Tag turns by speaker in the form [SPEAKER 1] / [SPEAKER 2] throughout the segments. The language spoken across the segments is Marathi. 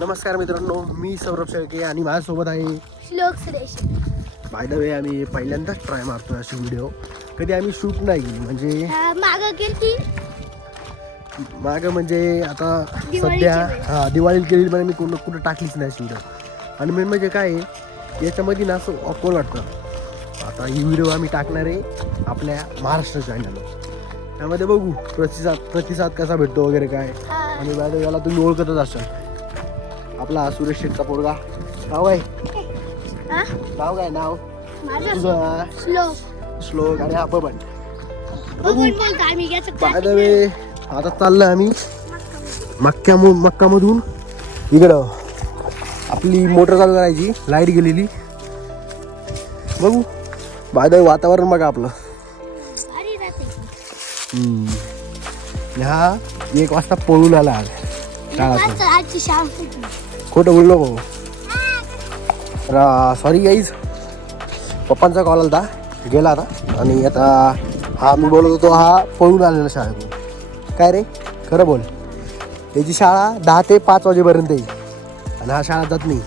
[SPEAKER 1] नमस्कार मित्रांनो मी सौरभ शेळके आणि माझ्यासोबत आहे.
[SPEAKER 2] श्लोक सुरेश.
[SPEAKER 1] बाय द वे आम्ही पहिल्यांदाच ट्राय मारतो अशी व्हिडिओ कधी आम्ही शूट नाही केली म्हणजे
[SPEAKER 2] माग
[SPEAKER 1] म्हणजे आता सध्या. हा दिवाळीला केली पण मी कुठं कुठं टाकलीच नाही अशी व्हिडिओ आणि मेन म्हणजे काय आहे याच्यामध्ये ना असं ऑकवर्ड वाटतं. आता ही व्हिडिओ आम्ही टाकणार आहे आपल्या महाराष्ट्र चॅनलवर त्यामध्ये बघू प्रतिसाद प्रतिसाद कसा भेटतो वगैरे काय. आणि बाय द तुम्ही ओळखतच असाल. आपला सुरेश शेठचा पोरगा. नाव आहे नाव काय नाव? तुझं?
[SPEAKER 2] श्लोक.
[SPEAKER 1] आणि हा बबन. By the way. आता चाललोय आम्ही. मक्क्या मक्कामधून. इकडं. आपली मोटर चालू करायची. लाइट गेलेली. बघू. बाय द वे वातावरण बघा आपलं. हा एक वाजता पळून आला आज. शाळातून. खोटं बोलू नको. रा सॉरी गाईज पप्पांचा कॉल आला होता गेला आता. आणि आता हा मी बोलत होतो हा पळून आलेला शाळेतून. काय रे? खरं बोल. याची शाळा दहा ते पाच वाजेपर्यंत येईल. आणि हा शाळा जात नाही.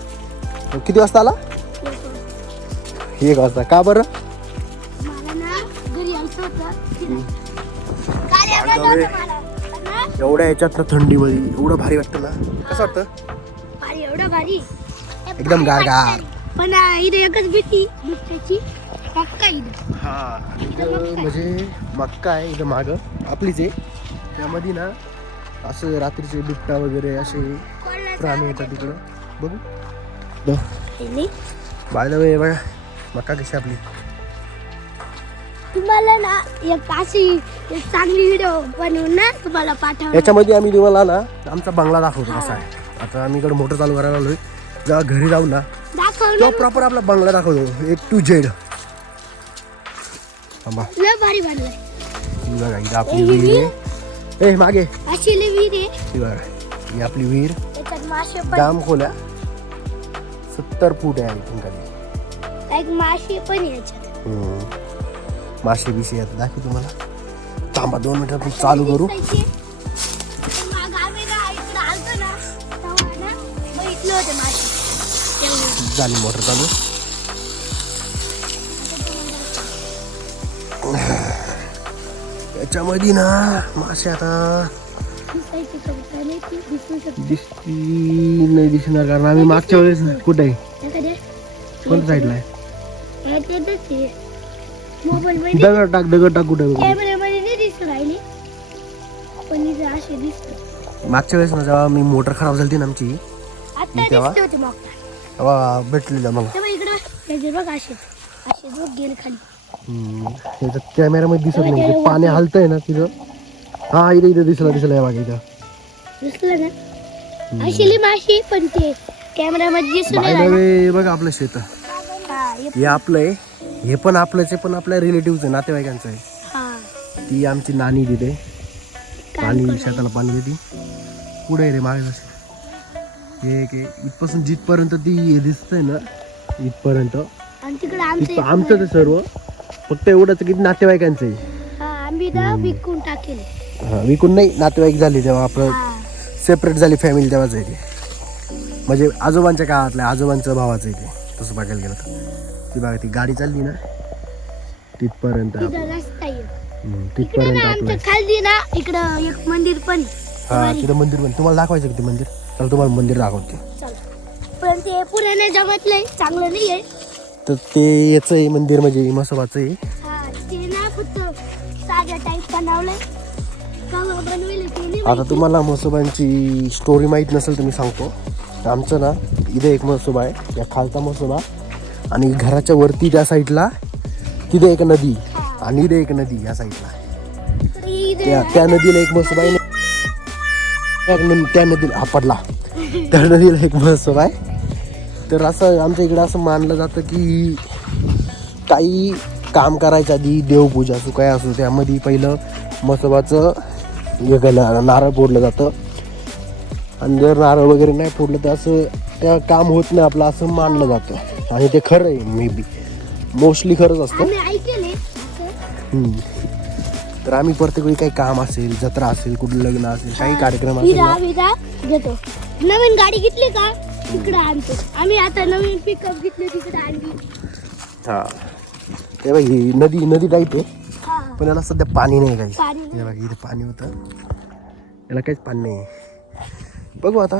[SPEAKER 1] तो किती वाजता आला? एक वाजता. का बरं? एवढ्या याच्यात ना थंडीमध्ये एवढं भारी वाटतं ना. कसं वाटतं?
[SPEAKER 2] एवढं भारी
[SPEAKER 1] एकदम गारगार.
[SPEAKER 2] पण इथे एकच भीती बिबट्याची पक्का इथे.
[SPEAKER 1] हा. इथं म्हणजे मक्का आहे इथं मागं. आपलीच आहे. त्यामध्ये ना असं रात्रीचे बिबटा वगैरे असे प्राणी येतात तिकडं. बघू. बाय द वे बघा मक्का कशी आपली?
[SPEAKER 2] तुम्हाला ना एक अशी एक चांगली व्हिडिओ बनवून ना तुम्हाला पाठव
[SPEAKER 1] याच्यामध्ये आम्ही तुम्हाला ना आमचा बंगला दाखवतो कसा आहे. आता आम्ही इकडे मोटर चालू करायला आलोय. जेव्हा घरी जाऊ ना. तेव्हा प्रॉपर आपला बंगला दाखवतो. एक टू झेड थांबा. बघा इथं आपली विहीर आहे. ए मागे. ही बघा ही आपली विहीर. जाम खोल्या. सत्तर फूट आहे आणखीन खाली.
[SPEAKER 2] मासे पण.
[SPEAKER 1] मासे बिसे दाखव तुम्हाला. थांबा दोन मिनिटं चालू करू. झाली मोटर चालू. याच्यामध्ये ना मासे आता
[SPEAKER 2] नाही
[SPEAKER 1] दिसती नाही दिसणार कारण आम्ही मागच्या वेळेस कुठे आहे? कोणत्या साईडला आहे? दगड टाक दगड टाक कुठे
[SPEAKER 2] दिसत
[SPEAKER 1] मागच्या वेळेस ना जेव्हा मी मोटर खराब झाली ना आमची तेव्हा? तेव्हा भेटलेलं मला.
[SPEAKER 2] तेव्हा इकडं त्याचे बघ असे असे बघ गेले खाली.
[SPEAKER 1] हम्म. याच्यात कॅमेरामध्ये दिसत नाही ते पाणी हलतंय ना तिथं. हा इथं इथं दिसलं दिसलं या बागे इथं.
[SPEAKER 2] दिसलं ना? अशी लई माशी पण ते कॅमेऱ्यामध्ये दिसून नाही राहिलं.
[SPEAKER 1] वे बघा आपलं शेत.
[SPEAKER 2] हा, हे-
[SPEAKER 1] हे आपलं आहे. हे पण आपलंच आहे पण आपल्या रिलेटिव्हचं आहे नातेवाईकांचं आहे.
[SPEAKER 2] हा.
[SPEAKER 1] ती आमची नानी दिले
[SPEAKER 2] काम
[SPEAKER 1] पाणी
[SPEAKER 2] करून.
[SPEAKER 1] शेताला पाणी देते. पुढे रे मागे हे एक आहे. इथपासून जिथपर्यंत ती हे दिसतंय ना इथपर्यंत
[SPEAKER 2] आणि तिकडे आमचं
[SPEAKER 1] तिथं
[SPEAKER 2] एक
[SPEAKER 1] आमचं ते सर्व फक्त एवढंच की नातेवाईकांचं आहे.
[SPEAKER 2] हा, आम्ही ना विकून टाकेल.
[SPEAKER 1] हा, विकून नाही नातेवाईक झाले तेव्हा आपलं
[SPEAKER 2] हा.
[SPEAKER 1] सेपरेट झाली फॅमिली तेव्हाच आहे ते. म्हणजे आजोबांच्या काळातल्या आजोबांचं भावाचं आहे ते तसं बघायला गेलं तर. ती बघा ती गाडी चालली ना तिथपर्यंत आप-
[SPEAKER 2] तिथं रस्ता आहे.
[SPEAKER 1] हम्म,
[SPEAKER 2] इकडे
[SPEAKER 1] तिथपर्यंत
[SPEAKER 2] ना
[SPEAKER 1] आपलं.
[SPEAKER 2] आमच्या खाली ना इकडं एक मंदिर पण आहे.
[SPEAKER 1] हा तिथं मंदिर पण. तुम्हाला दाखवायचं का ते मंदिर? चला तुम्हाला मंदिर दाखवते.
[SPEAKER 2] पण ते पुराने जमातलंय चांगलं नाही आहे
[SPEAKER 1] तर ते याचं आहे मंदिर म्हणजे मसोबाचं आहे
[SPEAKER 2] हा, ते ना फक्त साध्या टाईप बनवलंय. कवा बनवलं ते नाही
[SPEAKER 1] आता तुम्हाला म्हसोबांची स्टोरी माहीत नसेल तर मी सांगतो. आमचं ना इथे एक म्हसोबा आहे या खालचा म्हसोबा आणि घराच्या वरती त्या साईडला तिथे एक नदी. आणि इथे एक नदी या साईडला.
[SPEAKER 2] माहिती. इथे
[SPEAKER 1] त्या त्या नदीला एक म्हसोबा आहे. त्या नदीला हा पडला. त्या नदीला एक म्हसोबा आहे. तर असं आमच्या इकडं असं मानलं जातं की काही काम करायच्या आधी देवपूजा असो काय असो त्यामध्ये पहिलं म्हसोबाचं हे केलं नारळ फोडलं जातं. आणि जर नारळ वगैरे नाही फोडलं तर असं त्या काम होत नाही आपलं असं मानलं जातं. आणि ते खरं आहे मे बी मोस्टली खरंच असतं. तर आम्ही प्रत्येक वेळी काही काम असेल जत्रा असेल कुठलं लग्न असेल काही कार्यक्रम असेल
[SPEAKER 2] घेतो नवीन गाडी घेतली का? तिकडे आणतो. आम्ही आता नवीन पिकअप घेतली तिकडे आणली.
[SPEAKER 1] हा. ते बघ ही नदी नदी टाईप आहे.
[SPEAKER 2] हा.
[SPEAKER 1] पण याला सध्या पाणी नाही काही
[SPEAKER 2] नाही.
[SPEAKER 1] हे बघ इथे पाणी होतं. याला काहीच पाणी नाही. बघू आता.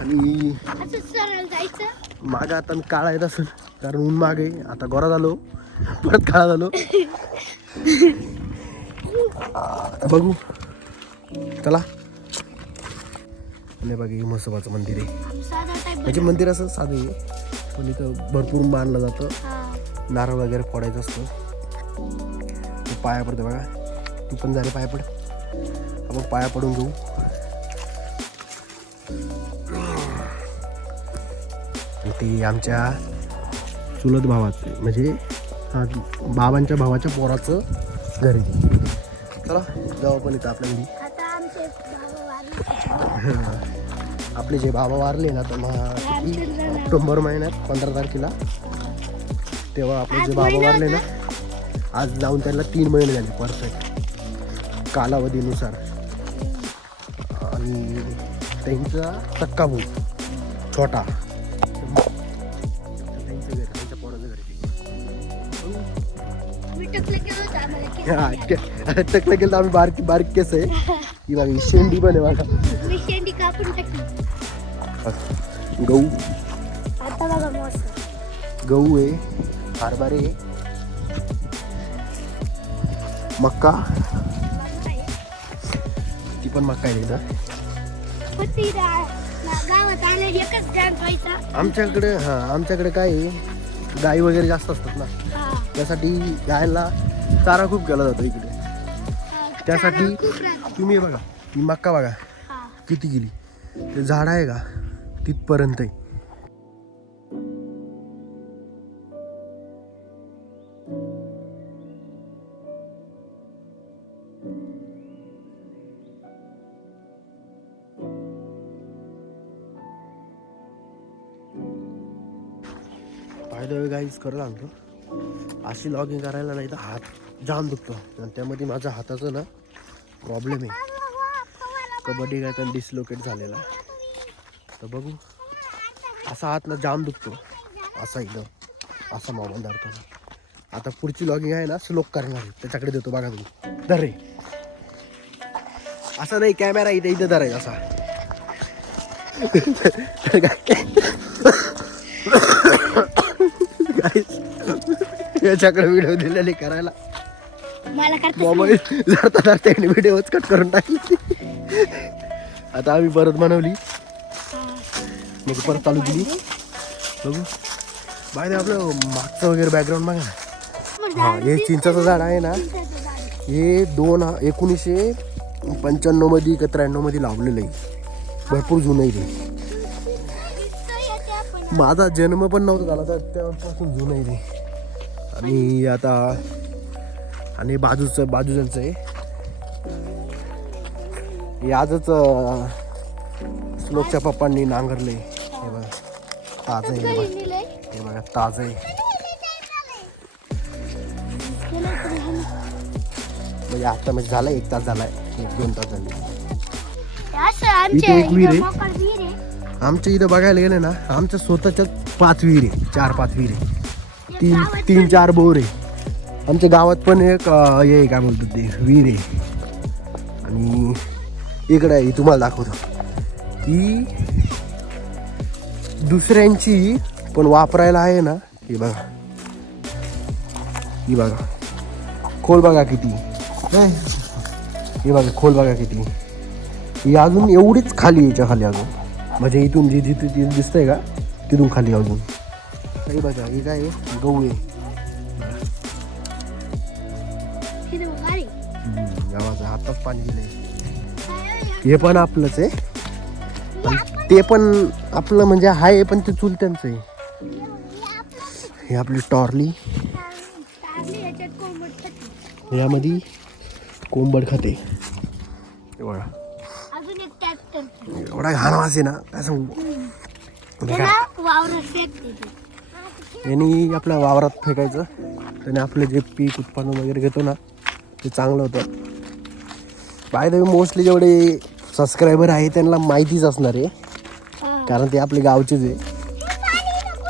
[SPEAKER 1] आणि
[SPEAKER 2] असं सरळ जायचं?
[SPEAKER 1] मागं आता मी काळा येत असेल कारण ऊन मागे आता गोरा झालो. परत काळा झालो. बघू. चला. आणि बघा हे मंदिर आहे. म्हणजे मंदिर असं साधं आहे. पण इथं भरपूर मानलं जातं. नारळ वगैरे फोडायचं असतं. तू पाया पडते बघा. तू पण झाले पाया पड. आपण पाया पडून घेऊ. ती ते आमच्या चुलत भावाचं म्हणजे बाबांच्या भावाच्या पोराचं घर. चला जाऊ आपण इथं आपल्या घरी.
[SPEAKER 2] आता आमचे बाबा वारले.
[SPEAKER 1] आपले जे बाबा वारले ना तर मग. ऑक्टोबर महिन्यात पंधरा तारखेला. तेव्हा आपले जे बाबा वारले ना आज जाऊन त्यांना तीन महिने झाले परफेक्ट कालावधीनुसार. आणि त्यांचा भाऊ छोटा. हा, टकलं केलं तर आम्ही बारकी बारीक केस आहे ही बघा ही शेंडी पण आहे बघा
[SPEAKER 2] मी शेंडी कापून टाकली.
[SPEAKER 1] गहू।
[SPEAKER 2] आता बघा मस्त.
[SPEAKER 1] गहू आहे हरभरे आहे, मक्का ती पण मक्का आहे
[SPEAKER 2] पण ती ना- गावात आले एकच डॅम व्हायचा.
[SPEAKER 1] आमच्याकडे हां आमच्याकडे काय आहे गाई वगैरे जास्त असतात ना.
[SPEAKER 2] हा.
[SPEAKER 1] त्यासाठी गायला चारा खूप केला जातो इकडे. त्यासाठी. तुम्ही बघा ही मक्का बघा. किती गेली ते झाड आहे का तिथपर्यंत आहे फायदा गाईच खरं सांगतो अशी लॉगिंग करायला नाही तर हात जाम दुखतो. आणि त्यामध्ये माझ्या हाताचं ना प्रॉब्लेम आहे. कबड्डी काय तर डिसलोकेट झालेला. तर बघू. असा हात ना जाम दुखतो. असा एकदम. असा मोबाईल धरताना आता पुढची लॉगिंग आहे ना स्लोक करणार आहे. त्याच्याकडे देतो बघा तुम्ही. धर रे. असा नाही कॅमेरा इथे इथे धरायचा असा. याच्याकडे व्हिडिओ दिलेले करायला.
[SPEAKER 2] मला
[SPEAKER 1] मोबाईल धरता धरता व्हिडिओच कट करून टाकली. आता आम्ही परत बनवली. मग परत चालू केली. बघू. बाहेर आपलं मागचं वगैरे बॅकग्राऊंड बघा ना. हा हे चिंचाचं झाड आहे ना. हे दोन एकोणीसशे पंच्याण्णवमध्ये का त्र्याण्णवमध्ये लावलेलं आहे. भरपूर जुनं आहे ते. माझा जन्म पण नव्हता झाला तर तेव्हापासून जुनं आहे ते. आणि आता आणि बाजूचं बाजूचं आहे. आजच श्लोकच्या पप्पांनी नांगरले हे बघा ताजं आहे हे बघा. हे बघा ताजं आहे. म्हणजे आता म्हणजे झालं एक तास झालाय. एक दोन तास झाले.
[SPEAKER 2] असं आमच्या
[SPEAKER 1] इथे एक विहीर आहे. आमच्या इथं बघायला गेलं ना आमच्या स्वतःच्या पाच विहीर आहे. चार पाच विहीर आहे. तीन तीन चार बोर आहे. आमच्या गावात पण एक हे काय बोलतात ते विहीर आहे. आणि इकडे आहे तुम्हाला दाखवतो. ती दुसऱ्यांची पण वापरायला आहे ना ही बघा. ही बघा. खोल बघा किती. नाही. ही बघा खोल बघा किती. ही अजून एवढीच खाली याच्या खाली अजून. म्हणजे इथून जी जिथे दिसतंय का तिथून खाली अजून. हे बघा हे काय आहे? गहू आहे. गावाचं हातात पाणी दिलंय हे पण आपलंच आहे. ते पण आपलं म्हणजे आहे पण ते चुलत्यांचं आहे. हे आपली टॉर्ली. यामध्ये कोंबड खाते.
[SPEAKER 2] ट्रॅक्टर
[SPEAKER 1] एवढा घाण वास आहे ना काय सांगू? यांनी आपल्या वावरात फेकायचं. त्याने आपलं जे पीक उत्पादन वगैरे घेतो ना ते चांगलं होतं. बाय द मोस्टली जेवढे सबस्क्रायबर आहे त्यांना माहितीच असणार आहे. कारण ते आपले गावचेच आहे.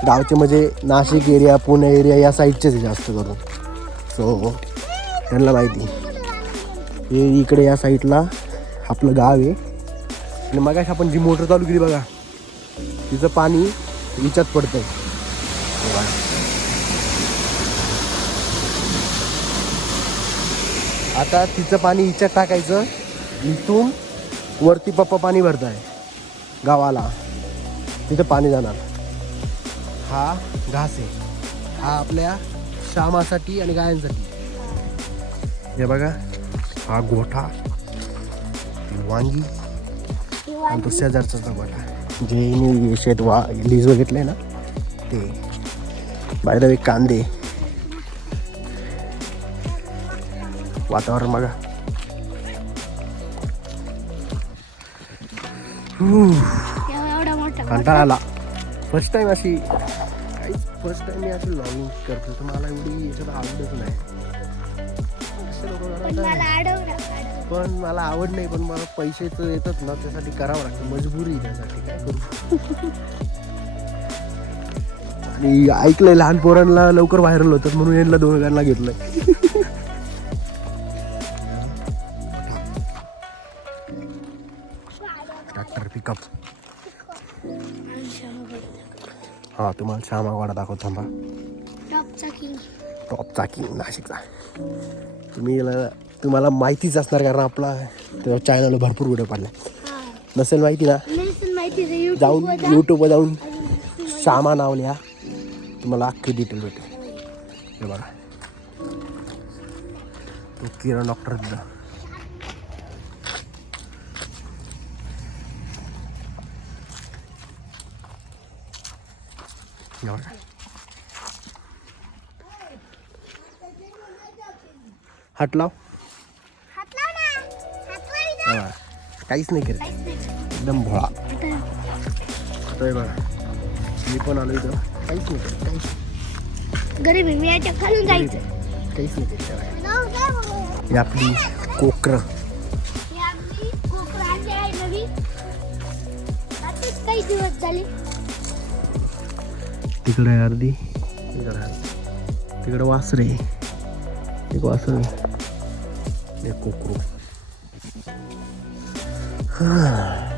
[SPEAKER 1] गावचे म्हणजे नाशिक एरिया पुणे एरिया या साईडचेच आहे जास्त करून. सो त्यांना माहिती. हे इकडे या साईडला आपलं गाव आहे. आणि मग आपण जी मोटर चालू केली बघा तिचं पाणी विचात आहे हे आता तिचं पाणी हिच्यात टाकायचं. इथून वरती पप्पा पाणी भरताय. गावाला. तिथं पाणी जाणार. हा घास आहे. हा आपल्या श्यामासाठी आणि गायांसाठी. हे बघा. हा गोठा. वांगी. आणि तो शेजारचा गोठा. जे मी शेत वा लीज बघितलं ना ते. बाहेर एक कांदे वातावरण बघा कंटाळा आला फर्स्ट टाइम अशी काहीच फर्स्ट टाइम मी अशी लॉगिंग करतो तर मला एवढी याच्यात आवडच नाही.
[SPEAKER 2] पण. मला
[SPEAKER 1] आवड नाही पण मला पैसेच येतात ना त्यासाठी करावं लागतं. मजबुरी त्यासाठी काय करू? आणि ऐकलंय लहान पोरांना लवकर व्हायरल होतात म्हणून यांना दोघांना घेतलंय. Tractor pickup. हा तुम्हाला श्यामावाडा दाखवतो थांबा.
[SPEAKER 2] टॉपचा किंग.
[SPEAKER 1] किंग नाशिकचा. तुम्ही तुम्हाला माहितीच असणार कारण आपला त्या चॅनल भरपूर व्हिडिओ पडला नसेल माहिती ना? जाऊन. यूट्यूबवर जाऊन श्यामा नाव लिहा. तुम्हाला अख्खी डिटेल भेटेल. हे बघा. तो किरण डॉक्टर हे बघा. हात लाव. काहीच नाही करत. एकदम भोळा.
[SPEAKER 2] आता.
[SPEAKER 1] आता हे बघा. मी पण आलो इथं. काहीच नाही करत काहीच
[SPEAKER 2] गरीब आहे मी याच्या खालून जायचं.
[SPEAKER 1] काहीच नाही करत त्याला. ही आपली कोकरं.
[SPEAKER 2] ही आपली कोकरं आणली आहे नवी. आताच काही दिवस झाले.
[SPEAKER 1] तिकडे अर्धी तिकडे आहे. तिकडे वासरे एक वासर एक कोकरू. हा.